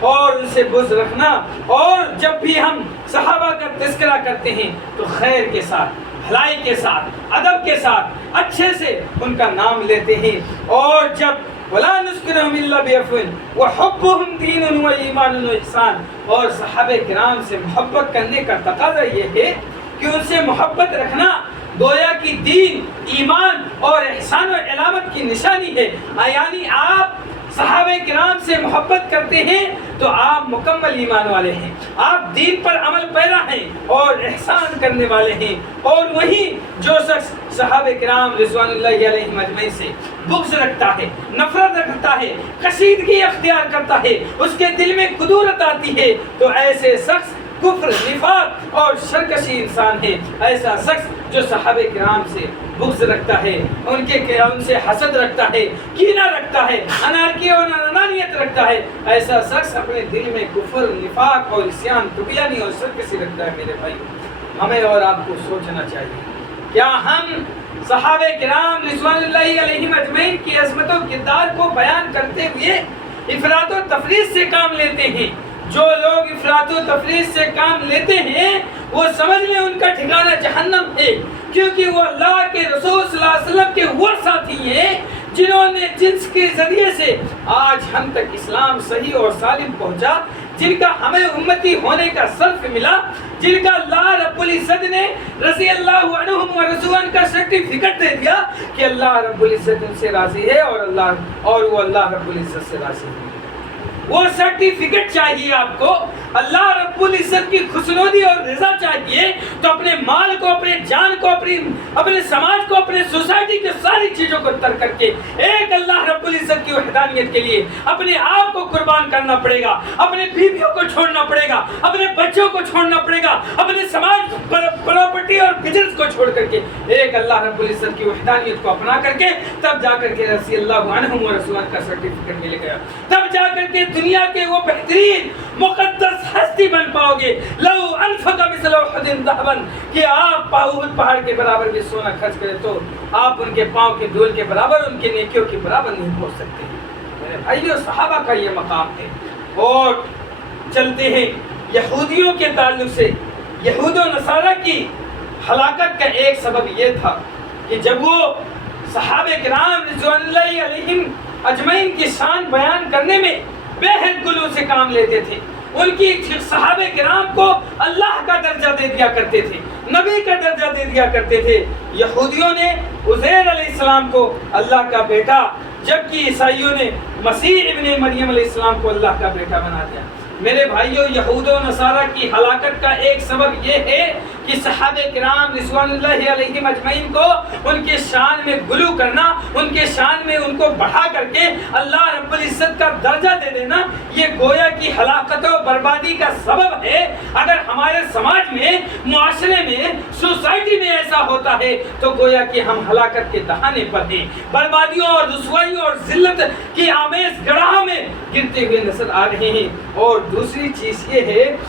اور ان سے بغض رکھنا، اور جب بھی ہم صحابہ کا تذکرہ کرتے ہیں تو خیر کے ساتھ، بھلائی کے ساتھ، ادب کے ساتھ اچھے سے ان کا نام لیتے ہیں۔ اور جب وَلَا نُذْكِرُهُمْ إِلَّا بِعَفْوٍ وَحُبُّهُمْ دِينٌ وَإِيمَانٌ وَإِحْسَانٌ، اور صحابہ کرام سے محبت کرنے کا تقاضا یہ ہے کہ ان سے محبت رکھنا گویا کی دین، ایمان اور احسان و علامت کی نشانی ہے۔ یعنی آپ صحابہ کرام سے محبت کرتے ہیں تو آپ مکمل ایمان والے ہیں، آپ دین پر عمل پیرا ہیں اور احسان کرنے والے ہیں۔ اور وہیں جو شخص صحابہ کرام رضوان اللہ علیہم اجمعین سے بغض رکھتا ہے، نفرت رکھتا ہے، کشیدگی اختیار کرتا ہے، اس کے دل میں کدورت آتی ہے، تو ایسے شخص کفر، نفاق اور سرکشی انسان ہے۔ ایسا شخص جو صحابہ کرام سے بغض رکھتا ہے، ان سے حسد رکھتا ہے، کینہ رکھتا ہے، انارکی اور انانیت رکھتا ہے، ایسا شخص اپنے دل میں کفر، نفاق اور عصیان، طغیانی اور سرکشی رکھتا ہے۔ میرے بھائیو، ہمیں اور آپ کو سوچنا چاہیے، کیا ہم صحابہ کرام رضوان اللہ علیہم اجمعین کی عظمت و کردار کو بیان کرتے ہوئے افراط و تفریط سے کام لیتے ہیں؟ جو لوگ افراط و تفریط سے کام لیتے ہیں وہ سمجھ لیں ان کا ٹھکانہ جہنم ہے، کیونکہ وہ اللہ کے رسول صلی اللہ علیہ وسلم کے وہ ساتھی ہیں جنہوں نے جنس کے ذریعے سے آج ہم تک اسلام صحیح اور سالم پہنچا، جن کا ہمیں امتی ہونے کا شرف ملا، جن کا اللہ رب العزت نے رضی اللہ عنہم و رضوان کا سرٹیفکیٹ دے دیا کہ اللہ رب العزت ان سے راضی ہے اور وہ اللہ رب العزت سے راضی ہے۔ وہ سرٹیفکیٹ چاہیے آپ کو، اللہ رب العزت کی خوشنودی اور رضا چاہیے تو اپنے مال کو، اپنے جان کو، اپنے سماج کو، اپنے سوسائٹی کے ساری چیزوں کو ترک کر کے ایک اللہ رب العزت کی وحدانیت کے لیے اپنے آپ کو قربان کرنا پڑے گا، اپنے بیویوں کو چھوڑنا پڑے گا، اپنے بچوں کو چھوڑنا پڑے گا، اپنے سماج پراپرٹی اور بزنس کو چھوڑ کر کے ایک اللہ رب العزت کی وحدانیت کو اپنا کر کے تب جا کر کے رضی اللہ عنہم و رضوان کا سرٹیفکیٹ ملے گا، تب جا کر کے دنیا کے وہ بہترین مقدس ہستی بن پاؤ گے۔ لو انفق مثل احد ذهبا، کہ آپ احد پہاڑ کے برابر بھی سونا خرچ کریں تو آپ ان کے پاؤں کے دھول کے برابر، ان کے نیکیوں کے برابر نہیں پہنچ سکتے۔ میرے بھائیو، صحابہ کا یہ مقام ہے۔ اور چلتے ہیں یہودیوں کے تعلق سے، یہود و نصارہ کی ہلاکت کا ایک سبب یہ تھا کہ جب وہ صحابہ کرام رضوان اللہ علیہم اجمعین کی شان بیان کرنے میں بے حد گلو سے کام لیتے تھے، ان کی صحابہ کرام کو اللہ کا درجہ دے دیا کرتے تھے، نبی کا درجہ دے دیا کرتے تھے۔ یہودیوں نے عزیر علیہ السلام کو اللہ کا بیٹا، جبکہ عیسائیوں نے مسیح ابن مریم علیہ السلام کو اللہ کا بیٹا بنا دیا۔ میرے بھائیو، یہود و نصارہ کی ہلاکت کا ایک سبب یہ ہے کہ صحابہ کرام رضوان اللہ علیہم اجمعین کو ان کے شان میں گلو کرنا، ان کے شان میں ان کو بڑھا کر کے اللہ رب العزت کا درجہ دے دینا، یہ گویا کی ہلاکت و بربادی کا سبب ہے۔ اگر ہمارے سماج میں، معاشرے میں، سوسائٹی میں ایسا ہوتا ہے تو گویا کہ ہم ہلاکت کے دہانے پر ہیں، بربادیوں اور رسوائیوں اور ذلت کی آمیز گڑھا میں گرتے ہوئے نظر آ رہے ہیں۔ اور دوسری چیز یہ ہے